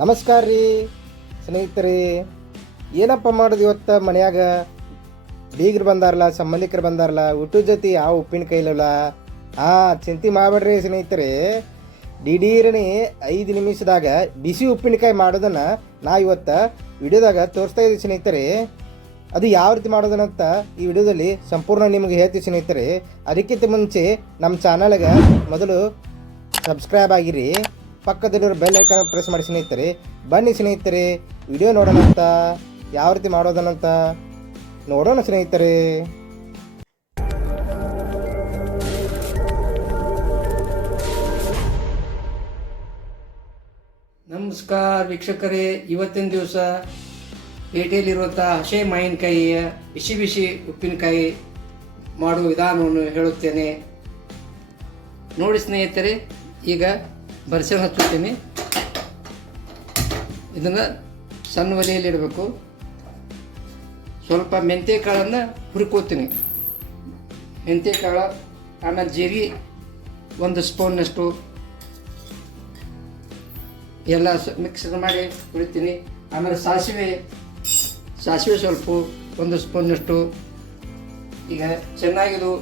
ನಮಸ್ಕಾರ ರೀ, ಸ್ನೇಹಿತರೆ. ಏನಪ್ಪ ಮಾಡೋದು ಇವತ್ತು ಮನ್ಯಾಗ? ಬೀಗ್ರು ಬಂದಾರಲ್ಲ ಸಂಬಂಧಿಕರು ಬಂದಾರಲ್ಲ ಊಟದ ಜೊತೆ ಯಾವ ಉಪ್ಪಿನಕಾಯಿ ಇಲ್ಲಲ್ಲ ಹಾಂ ಚಿಂತೆ ಮಾಡಬೇಡ್ರಿ ಸ್ನೇಹಿತರೆ. ದಿಢೀರನೆ ಐದು ನಿಮಿಷದಾಗ ಬಿಸಿ ಉಪ್ಪಿನಕಾಯಿ ಮಾಡೋದನ್ನ ನಾ ಇವತ್ತು ವಿಡಿಯೋದಾಗ ತೋರಿಸ್ತಾ ಇದ್ದೀವಿ ಸ್ನೇಹಿತರೆ. ಅದು ಯಾವ ರೀತಿ ಮಾಡೋದನ್ನಂತ ಈ ವಿಡಿಯೋದಲ್ಲಿ ಸಂಪೂರ್ಣ ನಿಮಗೆ ಹೇಳ್ತೀವಿ ಸ್ನೇಹಿತರೆ. ಅದಕ್ಕಿಂತ ಮುಂಚೆ ನಮ್ಮ ಚಾನಲ್ಗೆ ಮೊದಲು ಸಬ್ಸ್ಕ್ರೈಬ್ ಆಗಿರಿ. ಪಕ್ಕದಲ್ಲಿರೋ ಬೆಲ್ ಐಕನ್ ಪ್ರೆಸ್ ಮಾಡಿ ಸ್ನೇಹಿತರೆ. ಬನ್ನಿ ಸ್ನೇಹಿತರೆ ವಿಡಿಯೋ ನೋಡೋಣ ಅಂತ. ಯಾವ ರೀತಿ ಮಾಡೋದನ್ನಂತ ನೋಡೋಣ ಸ್ನೇಹಿತರೆ. ನಮಸ್ಕಾರ ವೀಕ್ಷಕರೇ, ಇವತ್ತಿನ ದಿವಸ ಪೇಟೆಯಲ್ಲಿರುವಂಥ ಹಸೆ ಮಾವಿನಕಾಯಿಯ ಬಿಸಿ ಬಿಸಿ ಉಪ್ಪಿನಕಾಯಿ ಮಾಡುವ ವಿಧಾನವನ್ನು ಹೇಳುತ್ತೇನೆ. ನೋಡಿ ಸ್ನೇಹಿತರೆ, ಈಗ ಬರ್ಸನ್ ಹಚ್ಚುತ್ತೀನಿ. ಇದನ್ನು ಸಣ್ಣ ಒಲೆಯಲ್ಲಿ ಇಡಬೇಕು. ಸ್ವಲ್ಪ ಮೆಂತ್ಯ ಕಾಳನ್ನು ಹುರ್ಕೋತೀನಿ. ಮೆಂತ್ಯ ಕಾಳು ಆಮೇಲೆ ಜೀರಿಗೆ ಒಂದು ಸ್ಪೂನ್ನಷ್ಟು ಎಲ್ಲ ಮಿಕ್ಸ್ ಮಾಡಿ ಹುರಿತೀನಿ. ಆಮೇಲೆ ಸಾಸಿವೆ ಸಾಸಿವೆ ಸ್ವಲ್ಪ ಒಂದು ಸ್ಪೂನ್ನಷ್ಟು ಈಗ ಚೆನ್ನಾಗಿದು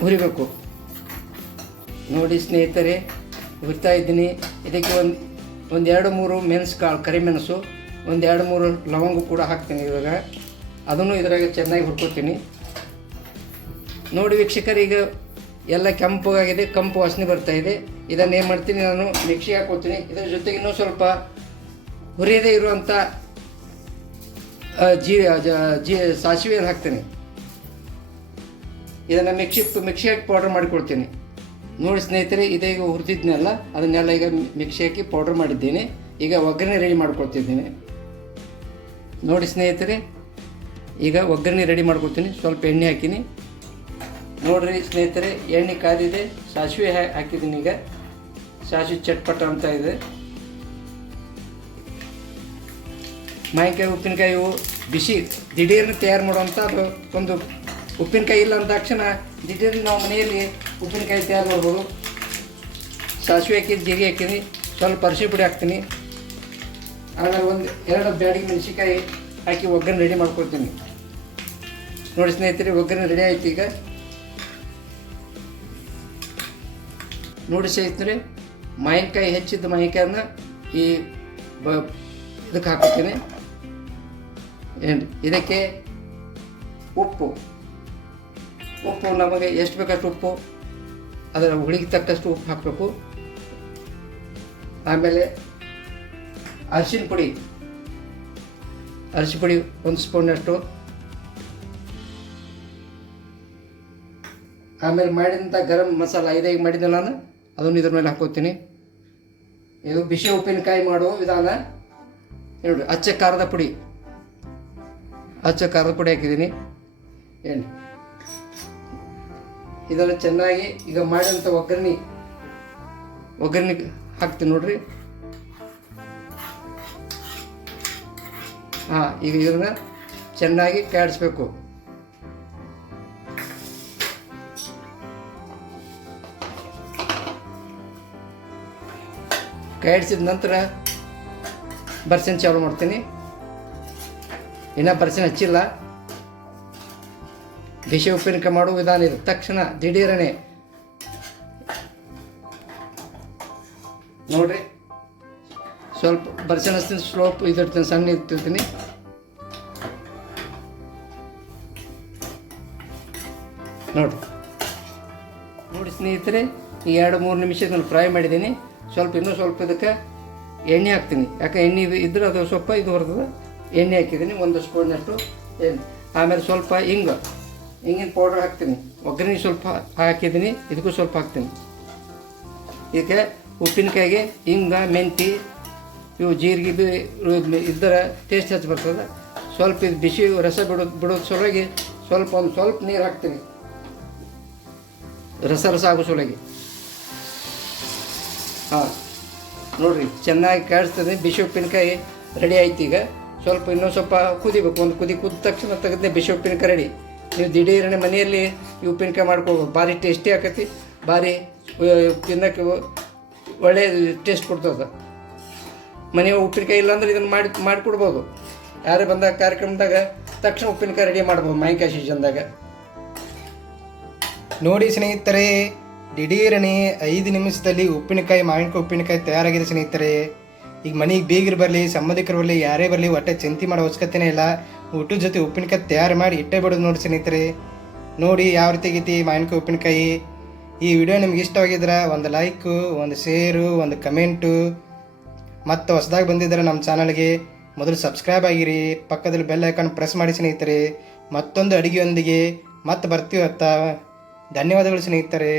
ಹುರಿಬೇಕು. ನೋಡಿ ಸ್ನೇಹಿತರೆ, ಹುರಿತಾ ಇದ್ದೀನಿ. ಇದಕ್ಕೆ ಒಂದು, ಒಂದೆರಡು ಮೂರು ಮೆಣಸು ಕಾಳು ಕರಿಮೆಣಸು ಒಂದೆರಡು ಮೂರು ಲವಂಗ ಕೂಡ ಹಾಕ್ತೀನಿ ಇವಾಗ. ಅದನ್ನು ಇದ್ರಾಗ ಚೆನ್ನಾಗಿ ಹುರ್ಕೋತೀನಿ. ನೋಡಿ ವೀಕ್ಷಕರು, ಈಗ ಎಲ್ಲ ಕೆಂಪಗಾಗಿದೆ ಕಂಪು ವಾಸನೆ ಬರ್ತಾ ಇದೆ. ಇದನ್ನು ಏನು ಮಾಡ್ತೀನಿ ನಾನು, ಮಿಕ್ಸಿ ಹಾಕೋತೀನಿ. ಇದರ ಜೊತೆಗೆ ಇನ್ನೂ ಸ್ವಲ್ಪ ಹುರಿಯದೇ ಇರುವಂಥ ಜೀ ಜ- ಸಾಸಿವೆಯನ್ನು ಹಾಕ್ತೀನಿ. ಇದನ್ನು ಮಿಕ್ಸಿ ಮಿಕ್ಸಿ ಹಾಕಿ ಪೌಡರ್ ಮಾಡಿಕೊಡ್ತೀನಿ. ನೋಡಿ ಸ್ನೇಹಿತರೆ ಇದೀಗ ಹುರಿದಿದ್ನಲ್ಲ, ಅದನ್ನೆಲ್ಲ ಈಗ ಮಿಕ್ಸಿ ಹಾಕಿ ಪೌಡರ್ ಮಾಡಿದ್ದೀನಿ. ಈಗ ಒಗ್ಗರಣೆ ರೆಡಿ ಮಾಡ್ಕೊಳ್ತಿದ್ದೀನಿ. ನೋಡಿ ಸ್ನೇಹಿತರೆ, ಈಗ ಒಗ್ಗರಣೆ ರೆಡಿ ಮಾಡ್ಕೊಳ್ತೀನಿ. ಸ್ವಲ್ಪ ಎಣ್ಣೆ ಹಾಕಿನಿ. ನೋಡ್ರಿ ಸ್ನೇಹಿತರೆ, ಎಣ್ಣೆ ಕಾದಿದೆ, ಸಾಸಿವೆ ಹಾಕಿದ್ದೀನಿ ಈಗ. ಸಾಸಿವೆ ಚಟ್ಪಟ ಅಂತ ಇದೆ. ಮಾಯಿಕಾಯಿ ಉಪ್ಪಿನಕಾಯಿ ಬಿಸಿ, ದಿಢೀರ್ನ ತಯಾರು ಮಾಡುವಂಥ ಅದು ಒಂದು ಉಪ್ಪಿನಕಾಯಿ ಇಲ್ಲ ಅಂದ ತಕ್ಷಣ ಡಿಟೇಲ್ ನಾವು ಮನೆಯಲ್ಲಿ ಉಪ್ಪಿನಕಾಯಿ ತಯಾರು ಮಾಡ್ಬೋದು. ಸಾಸಿವೆ ಹಾಕಿದ್ದು ಜೀರಿಗೆ ಹಾಕಿದ್ದೀನಿ ಸ್ವಲ್ಪ ಅರಿಶಿ ಪುಡಿ ಹಾಕ್ತೀನಿ. ಆಮೇಲೆ ಒಂದು ಎರಡು ಬ್ಯಾಡಿಗೆ ಮೆಣಸಿನ್ಕಾಯಿ ಹಾಕಿ ಒಗ್ಗರಣೆ ರೆಡಿ ಮಾಡ್ಕೊಳ್ತೀನಿ. ನೋಡಿ ಸ್ನೇಹಿತರೆ, ಒಗ್ಗರಣೆ ರೆಡಿ ಆಯ್ತು ಈಗ. ನೋಡಿ ಸ್ನೇಹಿತರೆ, ಮಾವಿನಕಾಯಿ ಹೆಚ್ಚಿದ್ದ ಮಾವಿನಕಾಯನ್ನ ಈ ಬ ಇದಕ್ಕೆ ಏನು, ಇದಕ್ಕೆ ಉಪ್ಪು. ಉಪ್ಪು ನಮಗೆ ಎಷ್ಟು ಬೇಕಷ್ಟು ಉಪ್ಪು, ಅದರ ಹುಳಿಗೆ ತಕ್ಕಷ್ಟು ಉಪ್ಪು ಹಾಕಬೇಕು. ಆಮೇಲೆ ಅರಿಶಿನ ಪುಡಿ ಅರಿಶಿನ ಪುಡಿ ಒಂದು ಸ್ಪೂನಷ್ಟು. ಆಮೇಲೆ ಮಾಡಿದಂಥ ಗರಂ ಮಸಾಲ ಇದೀಗ ಮಾಡಿದ್ದೆ ನಾನು, ಅದನ್ನು ಇದ್ರ ಮೇಲೆ ಹಾಕೋತೀನಿ. ಇದು ಬಿಸಿ ಉಪ್ಪಿನಕಾಯಿ ಮಾಡುವ ವಿಧಾನ. ನೋಡಿ, ಅಚ್ಚ ಖಾರದ ಪುಡಿ. ಅಚ್ಚ ಖಾರದ ಪುಡಿ ಹಾಕಿದ್ದೀನಿ. ಏನು? ಇದನ್ನು ಚೆನ್ನಾಗಿ ಈಗ ಮಾಡಿದಂಥ ಒಗ್ಗರಣೆ ಒಗ್ಗರಣೆ ಹಾಕ್ತೀನಿ ನೋಡ್ರಿ. ಹಾಂ, ಈಗ ಇದನ್ನ ಚೆನ್ನಾಗಿ ಕಾಡಿಸ್ಬೇಕು. ಕಾಯಿಸಿದ ನಂತರ ಬರ್ಸನ್ ಚಾಲು ಮಾಡ್ತೀನಿ. ಇನ್ನೂ ಬರ್ಸನ್ ಹಚ್ಚಿಲ್ಲ. ಬಿಸಿ ಉಪ್ಪಿನಕಾಯಿ ಮಾಡುವ ವಿಧಾನ ಇದು. ತಕ್ಷಣ ದಿಢೀರನೆ. ನೋಡ್ರಿ. ಸ್ವಲ್ಪ ಬರ್ಸಣಿಸ್ತೀನಿ ಸ್ಲೋಪ್ ಇದಿರ್ತೀನಿ ಸಣ್ಣ ಇಟ್ಟಿರ್ತೀನಿ. ನೋಡ್ರಿ. ನೋಡಿ ಸ್ನೇಹಿತರೆ, ಈ ಎರಡು ಮೂರು ನಿಮಿಷ ಫ್ರೈ ಮಾಡಿದ್ದೀನಿ. ಸ್ವಲ್ಪ ಇನ್ನೂ ಸ್ವಲ್ಪ ಇದಕ್ಕೆ ಎಣ್ಣೆ ಹಾಕ್ತೀನಿ. ಯಾಕೆ ಎಣ್ಣೆ ಇದು ಇದ್ರೆ ಅದು ಸ್ವಲ್ಪ ಇದು ಬರ್ತದೆ. ಎಣ್ಣೆ ಹಾಕಿದ್ದೀನಿ, ಒಂದು ಸ್ಪೂನಷ್ಟು ಎಣ್ಣೆ. ಆಮೇಲೆ ಸ್ವಲ್ಪ ಹಿಂಗ. ಹಿಂಗಿನ ಪೌಡ್ರ್ ಹಾಕ್ತೀನಿ. ಒಗ್ಗರಣೆ ಸ್ವಲ್ಪ ಹಾಕಿದ್ದೀನಿ, ಇದಕ್ಕೂ ಸ್ವಲ್ಪ ಹಾಕ್ತೀನಿ. ಇದಕ್ಕೆ ಉಪ್ಪಿನಕಾಯಿಗೆ ಹಿಂಗ ಮೆಂತಿ, ಇವು ಜೀರಿಗೆ ಬಿ ಇದ್ದರ ಟೇಸ್ಟ್ ಹೆಚ್ಚು ಬರ್ತದೆ. ಸ್ವಲ್ಪ ಇದು ಬಿಸಿ ರಸ ಬಿಡೋದು ಬಿಡೋದು ಸಲುವಾಗಿ ಸ್ವಲ್ಪ ಒಂದು ಸ್ವಲ್ಪ ನೀರು ಹಾಕ್ತೀನಿ. ರಸ ರಸ ಆಗೋ ಸಲುವಾಗಿ. ಹಾಂ, ನೋಡಿರಿ, ಚೆನ್ನಾಗಿ ಕಾಡಿಸ್ತದೆ ಬಿಸಿ ಉಪ್ಪಿನಕಾಯಿ ರೆಡಿ ಆಯ್ತು ಈಗ. ಸ್ವಲ್ಪ ಇನ್ನೊಂದು ಸ್ವಲ್ಪ ಕುದಿಬೇಕು. ಒಂದು ಕುದಿ ಕುದ ತಕ್ಷಣ ತೆಗೆದೇ ಬಿಸಿ ಉಪ್ಪಿನಕಾಯಿ ರೆಡಿ ನೀವು ದಿಢೀರನೆ ಮನೆಯಲ್ಲಿ ಈ ಉಪ್ಪಿನಕಾಯಿ ಮಾಡ್ಕೋ, ಭಾರಿ ಟೇಸ್ಟಿ ಆಕತಿ, ಭಾರಿ ತಿನ್ನಕ್ಕೆ ಒಳ್ಳೆ ಟೇಸ್ಟ್ ಕೊಡ್ತದೆ. ಮನೆ ಉಪ್ಪಿನಕಾಯಿ ಇಲ್ಲಾಂದ್ರೆ ಇದನ್ನು ಮಾಡಿ, ಮಾಡಿಕೊಡ್ಬೋದು. ಯಾರೇ ಬಂದಾಗ ಕಾರ್ಯಕ್ರಮದಾಗ ತಕ್ಷಣ ಉಪ್ಪಿನಕಾಯಿ ರೆಡಿ ಮಾಡ್ಬೋದು ಮಾಯಿಕಾಯಿ ಸೀಸನ್ದಾಗ ನೋಡಿ ಸ್ನೇಹಿತರೆ, ದಿಢೀರನೆ ಐದು ನಿಮಿಷದಲ್ಲಿ ಉಪ್ಪಿನಕಾಯಿ, ಮಾವಿನಕಾಯಿ ಉಪ್ಪಿನಕಾಯಿ ತಯಾರಾಗಿದೆ ಸ್ನೇಹಿತರೆ. ಈಗ ಮನೆಗೆ ಬೀಗರು ಬರಲಿ, ಸಂಬಂಧಿಕರು ಬರಲಿ, ಯಾರೇ ಬರಲಿ, ಒಟ್ಟೆ ಚಿಂತೆ ಮಾಡೋ ಅವಶ್ಯಕತೆನೇ ಇಲ್ಲ. ಊಟದ ಜೊತೆ ಉಪ್ಪಿನಕಾಯಿ ತಯಾರು ಮಾಡಿ ಇಟ್ಟೇ ಬಿಡೋದು ನೋಡಿ ಸ್ನೇಹಿತರೆ. ನೋಡಿ ಯಾವ ರೀತಿ ಆಗೈತಿ ಮಾವಿನಕಾಯಿ ಉಪ್ಪಿನಕಾಯಿ. ಈ ವಿಡಿಯೋ ನಿಮ್ಗೆ ಇಷ್ಟವಾಗಿದ್ರೆ ಒಂದು ಲೈಕು ಒಂದು ಶೇರು ಒಂದು ಕಮೆಂಟು ಮತ್ತು ಹೊಸದಾಗಿ ಬಂದಿದ್ದಾರೆ ನಮ್ಮ ಚಾನಲ್ಗೆ ಮೊದಲು ಸಬ್ಸ್ಕ್ರೈಬ್ ಆಗಿರಿ. ಪಕ್ಕದಲ್ಲಿ ಬೆಲ್ ಐಕಾನ್ ಪ್ರೆಸ್ ಮಾಡಿ ಸ್ನೇಹಿತರೆ. ಮತ್ತೊಂದು ಅಡುಗೆಯೊಂದಿಗೆ ಮತ್ತೆ ಬರ್ತೀವತ್ತ ಧನ್ಯವಾದಗಳು ಸ್ನೇಹಿತರೆ.